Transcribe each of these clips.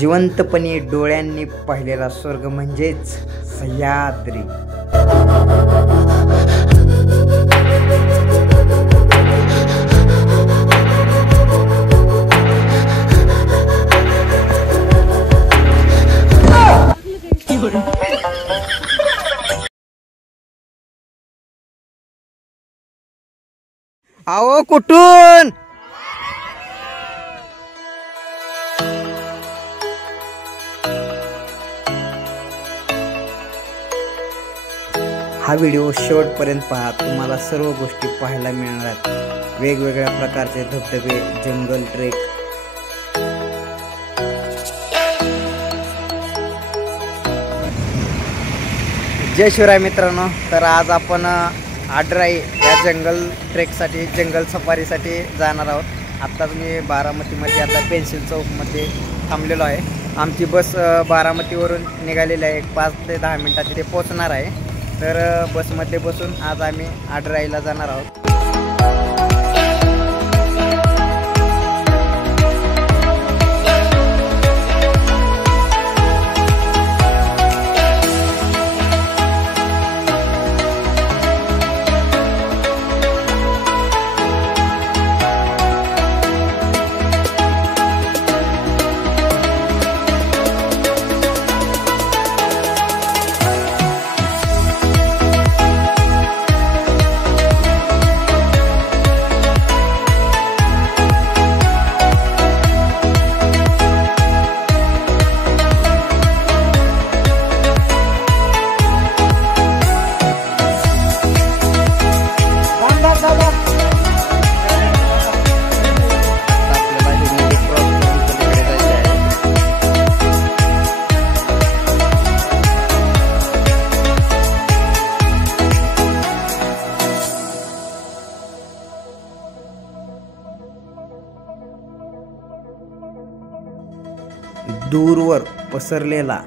जिवंतपणे डोळ्यांनी पाहिलेला स्वर्ग म्हणजेच सह्याद्री. आओ कुठून? हा व्हिडिओ शेवटपर्यंत पहा. तुम्हाला सर्व गोष्टी पाहायला मिळणार आहेत. वेगवेगळ्या प्रकारचे धबधबे, जंगल ट्रेक. जय शिवराय मित्रांनो. तर आज आपण आडराई या जंगल ट्रेकसाठी, जंगल सफारीसाठी जाणार आहोत. आत्ताच मी बारामतीमध्ये आता पेन्सिल चौकमध्ये थांबलेलो आहे. आमची बस बारामतीवरून निघालेली आहे. 5 ते 10 मिनटात तिथे पोहोचणार आहे. तर बसमध्ये बसून आज आम्ही आडराईला जाणार आहोत. दूरवर पसरलेला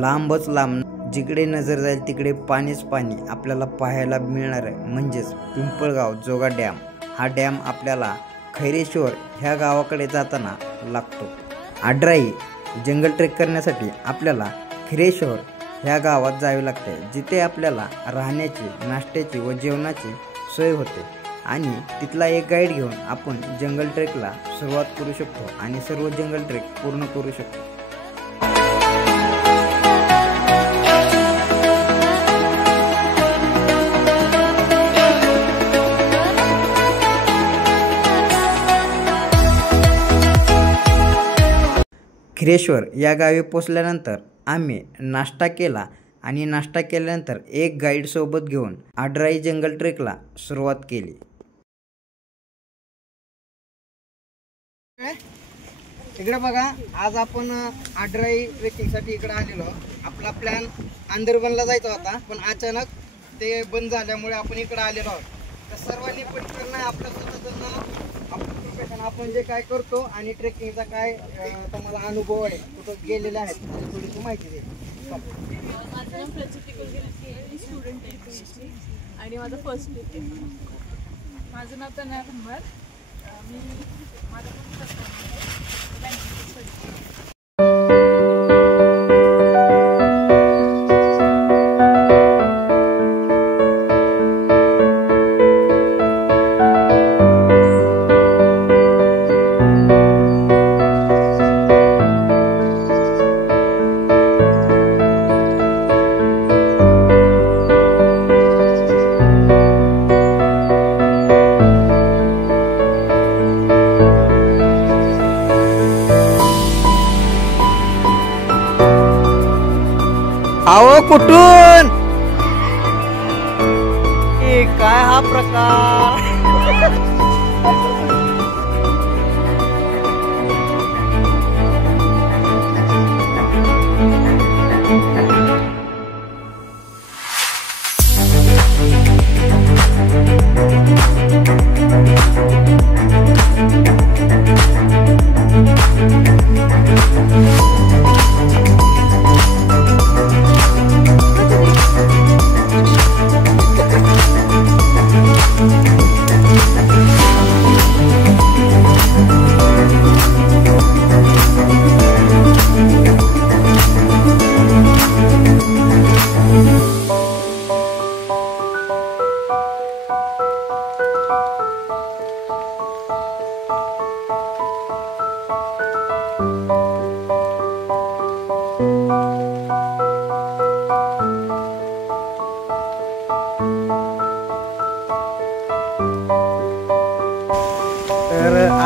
लांबच लांब जिकडे नजर जाईल तिकडे पाणीच पाणी आपल्याला पाहायला मिळणार आहे. म्हणजेच पिंपळगाव जोगा डॅम. हा डॅम आपल्याला खैरेश्वर ह्या गावाकडे जाताना लागतो. आडराई जंगल ट्रेक करण्यासाठी आपल्याला खैरेश्वर ह्या गावात जावे लागते, जिथे आपल्याला राहण्याची, नाश्त्याची व जेवणाची सोय होते. आणि तिथला एक गाईड घेऊन आपण जंगल ट्रेकला सुरुवात करू शकतो आणि सर्व जंगल ट्रेक पूर्ण करू शकतो. खैरेश्वर या गावी पोचल्यानंतर आम्ही नाश्ता केला आणि नाश्ता केल्यानंतर एक गाईड सोबत घेऊन आडराई जंगल ट्रेकला सुरुवात केली. इकडे बघा, आज आपण आडराई ट्रेकिंगसाठी इकडे आलेलो. आपला प्लॅन आंदरबनला जायचा होता, पण अचानक ते बंद झाल्यामुळे आपण इकडे आलेलो आहोत. तर सर्वांनी पटकन नाही आपल्या स्वतःचं आपण जे काय करतो आणि ट्रेकिंगचा काय तुम्हाला अनुभव आहे, कुठं गेलेले आहेत, थोडीशी माहिती दे. माझं नाव प्रचिती कुलकर्णी, मी स्टुडंट आहे आणि माझं फर्स्ट ट्रिप आहे. माझं नाव तनया भंबार, मी माझं आओ कुठून? काय हा प्रकार?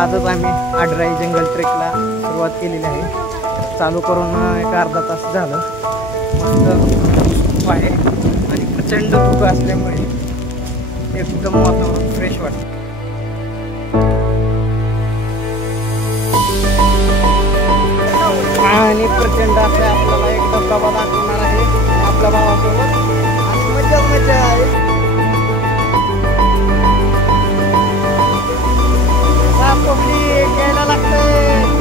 आजच आम्ही आडराई जंगल ट्रेकला सुरुवात केलेली आहे. चालू करून एक अर्धा तास झालं. मस्त आहे आणि प्रचंड धुकं असल्यामुळे एकदम वातावरण फ्रेश वाटतं. आणि प्रचंड असे आपल्याला एक धबधबा दाखवणार आहे आपल्या भावासोबत. आणि मजाच मजा आहे. घ्यायला लागतंय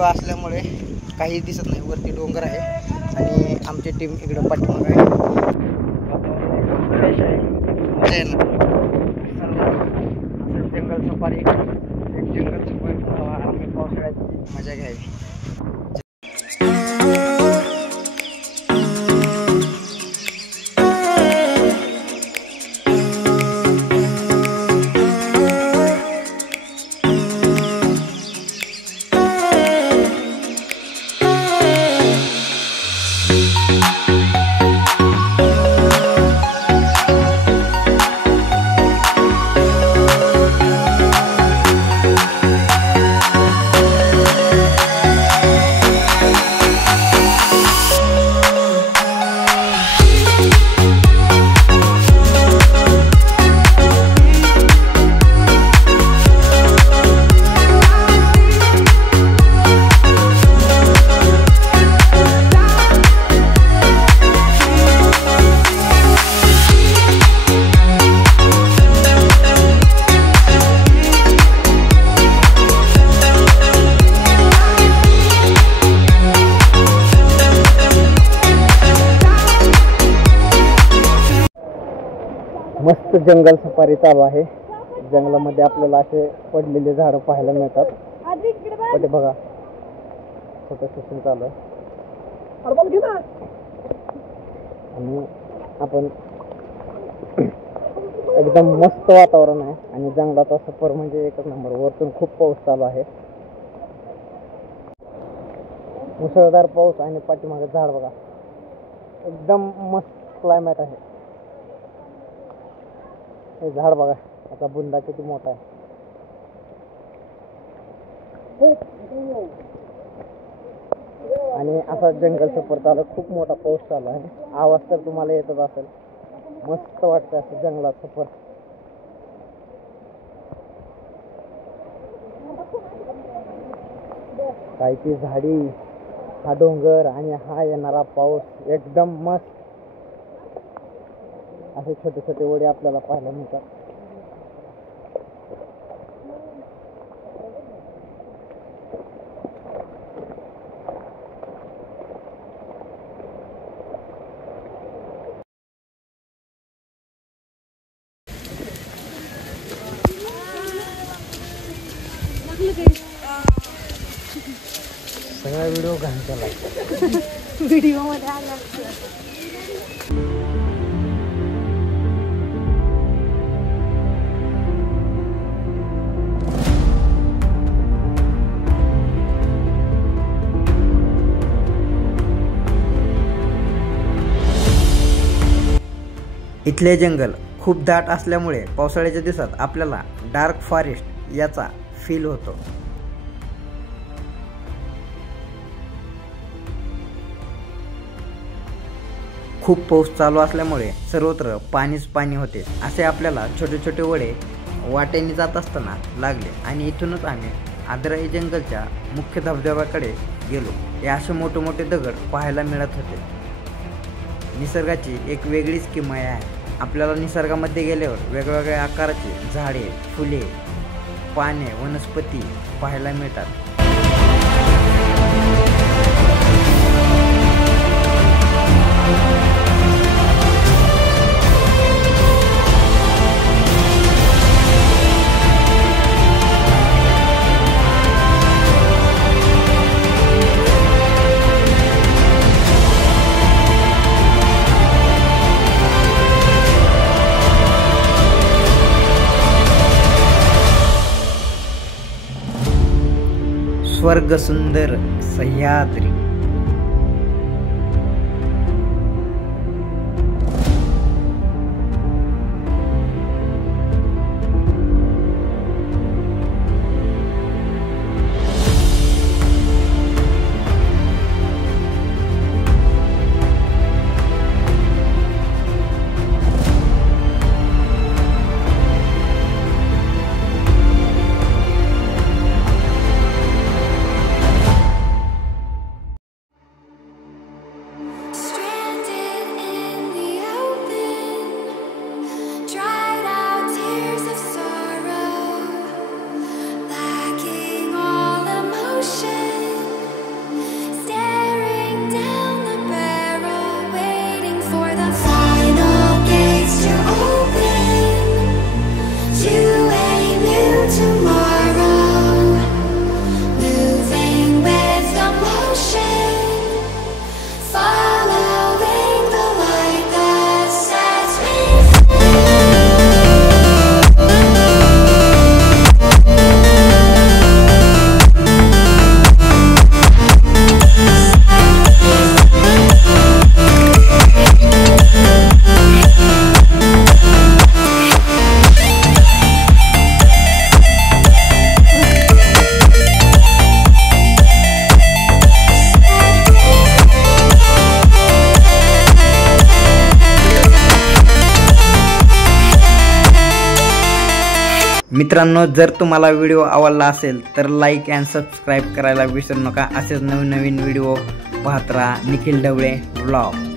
असल्यामुळे काही दिसत नाही. वरती डोंगर आहे आणि आमची टीम इकडं पाठीमाग आहे. जंगल सफारी आम्ही पावसाळ्यात मजा घ्यावी. मस्त जंगल सफारी चालू आहे. जंगलामध्ये आपल्याला असे पडलेले झाडं पाहायला मिळतात. पण बघा छोटं सेशन चालू आहे आणि आपण एकदम मस्त वातावरण आहे. आणि जंगलाचा सफर म्हणजे एकच नंबर. वरतून खूप पाऊस चालू आहे, मुसळधार पाऊस आणि पाठीमागे झाड बघा. एकदम मस्त क्लायमेट आहे. हे झाड बघा आता बुंदा किती मोठा आहे. आणि असा जंगल सफर चालू. खूप मोठा पाऊस चालू आहे. आवाज तर तुम्हाला येतच असेल. मस्त वाटतं असं जंगलात सफर. काय ती झाडी, हा डोंगर आणि हा येणारा पाऊस एकदम मस्त. असे छोटे छोटे वडे आपल्याला पाहायला मिळतात. सगळा व्हिडिओ घाण केला. व्हिडिओ मध्ये आला. इथले जंगल खूप दाट असल्यामुळे पावसाळ्याच्या दिवसात आपल्याला डार्क फॉरेस्ट याचा फील होतो. खूप पाऊस चालू असल्यामुळे सर्वत्र पाणीच पाणी होते. असे आपल्याला छोटे छोटे वडे वाटेने जात असताना लागले आणि इथूनच आम्ही आदराई जंगलच्या मुख्य धबधब्याकडे गेलो. हे असे मोठे मोठे दगड पाहायला मिळत होते. निसर्गाची एक वेगळीच किमया आहे. आपल्याला निसर्गामध्ये गेल्यावर वेगवेगळ्या आकाराची झाडे, फुले, पाने, वनस्पती पाहायला मिळतात. स्वर्ग सुंदर सह्याद्री. मित्रांनो, जर तुम्हाला व्हिडिओ आवडला असेल तर लाईक अँड सबस्क्राईब करायला विसरू नका. असेच नवीन व्हिडिओ पाहत राहा. निखिल ढवळे व्लॉग.